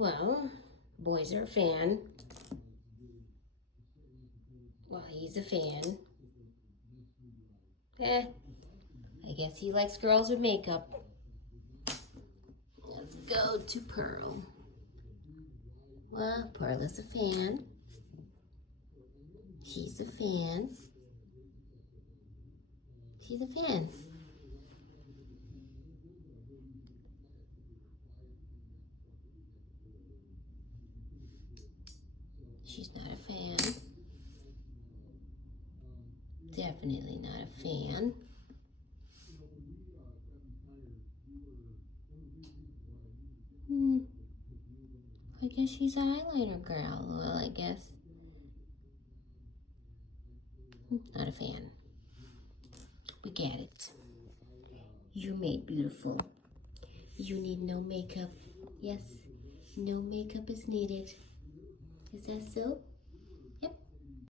Well, boys are a fan. Well, he's a fan. I guess he likes girls with makeup. Let's go to Pearl. Well, Pearl is a fan. She's a fan. She's a fan. She's not a fan. Definitely not a fan. I guess she's an eyeliner girl. Well, I guess. Not a fan. We get it. You're made beautiful. You need no makeup. Yes, no makeup is needed. Is that so?